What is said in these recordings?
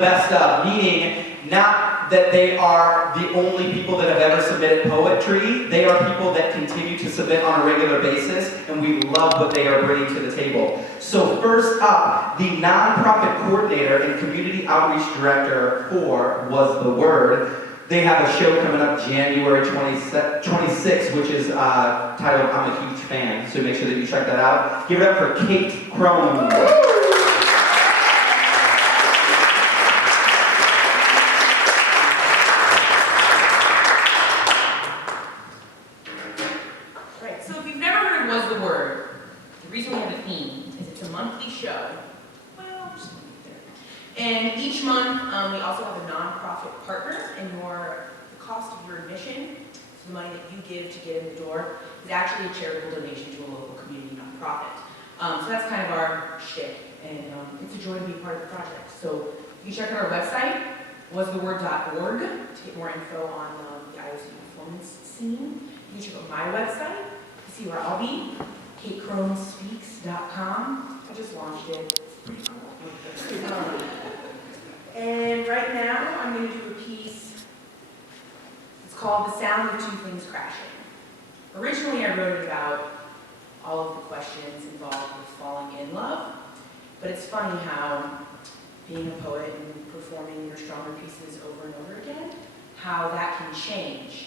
best of, meaning not that they are the only people that have ever submitted poetry. They are people that continue to submit on a regular basis, and we love what they are bringing to the table. So first up, the nonprofit coordinator and community outreach director for Was the Word. They have a show coming up January 26th, which is titled I'm a Huge Fan, so make sure that you check that out. Give it up for Kate Krohn. Right, so if you've never heard Was the Word, the reason we have a theme is it's a monthly show. Well, just there. And each month, we also have a nonprofit partner, and the cost of your admission, so the money that you give to get in the door, is actually a charitable donation to a local community nonprofit. So that's kind of our shtick, and it's a joy to be part of the project. So you can check out our website, wastheword.org, to get more info on the IOC performance scene. You can check out my website to see where I'll be, KateKrohnSpeaks.com. I just launched it. It's pretty cool. And right now, I'm going to do a piece. It's called The Sound of Two Things Crashing. Originally, I wrote it about all of the questions involved with falling in love, but it's funny how being a poet and performing your stronger pieces over and over again, how that can change.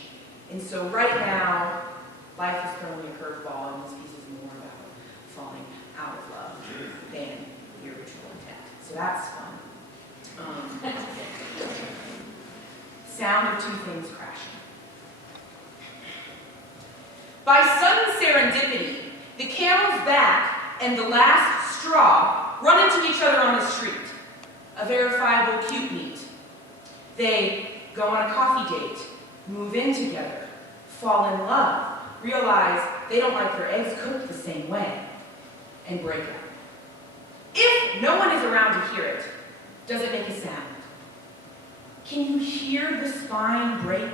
And so right now, life has thrown me a curveball, and this piece is more about falling out of love than the original intent. So that's fun. Sound of two things crashing. By sudden serendipity, the camel's back and the last straw run into each other on the street. A verifiable cute meet. They go on a coffee date, move in together, fall in love, realize they don't like their eggs cooked the same way, and break up. If no one is around to hear it, does it make a sound? Can you hear the spine break?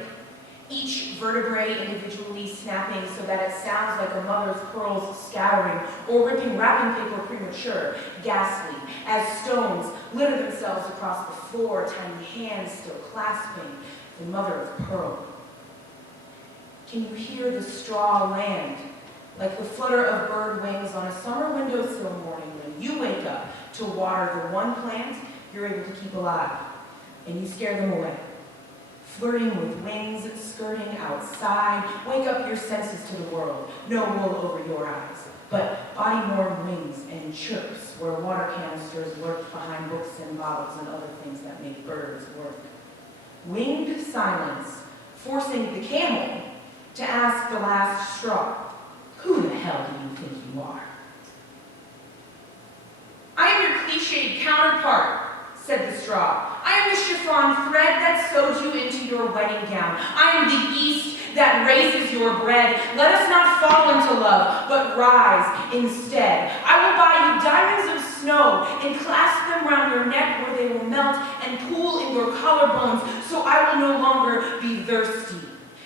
Each vertebrae individually snapping so that it sounds like a mother's pearls scattering or ripping wrapping paper premature, ghastly, as stones litter themselves across the floor, tiny hands still clasping the mother of pearl. Can you hear the straw land like the flutter of bird wings on a summer windowsill morning when you wake up to water the one plant you're able to keep alive, and you scare them away? Flirting with wings, skirting outside, wake up your senses to the world. No wool over your eyes, but body-worn wings and chirps where water canisters lurk behind books and bottles and other things that make birds work. Winged silence, forcing the camel to ask the last straw, who the hell do you think you are? I am your cliched counterpart, said the straw. I am the chiffon thread that sews you into your wedding gown. I am the yeast that raises your bread. Let us not fall into love, but rise instead. I will buy you diamonds of snow and clasp them round your neck where they will melt and pool in your collarbones, so I will no longer be thirsty.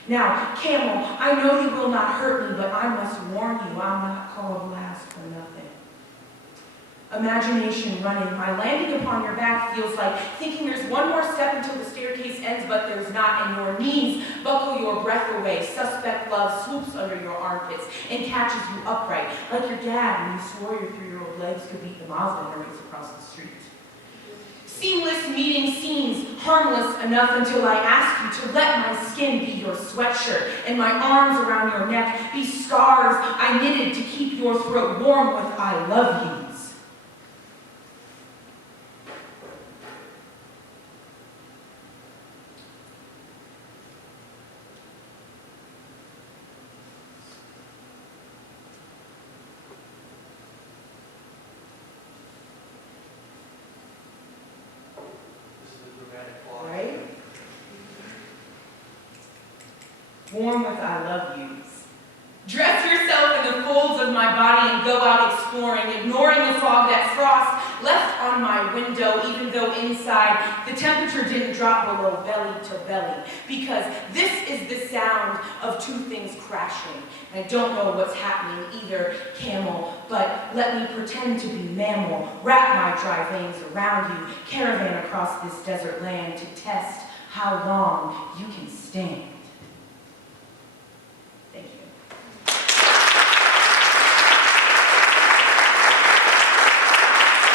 Now, camel, I know you will not hurt me, but I must warn you, I'm not called last for nothing. Imagination running, my landing upon your back feels like thinking there's one more step until the staircase ends, but there's not, and your knees buckle your breath away. Suspect love swoops under your armpits and catches you upright, like your dad when you swore your 3-year-old legs could beat the Mazda in a race across the street. Seamless meeting seems harmless enough until I ask you to let my skin be your sweatshirt and my arms around your neck be scarves I knitted to keep your throat warm with I love yous. Right? Warm with I love yous. Dress yourself in the folds of my body and go out exploring, ignoring the fog that frost left on my window, even though inside the temperature didn't drop below belly to belly, because this is the sound of two things crashing. And I don't know what's happening either, camel, but let me pretend to be mammal, wrap my dry veins around you, caravan across this desert land to test how long you can stand.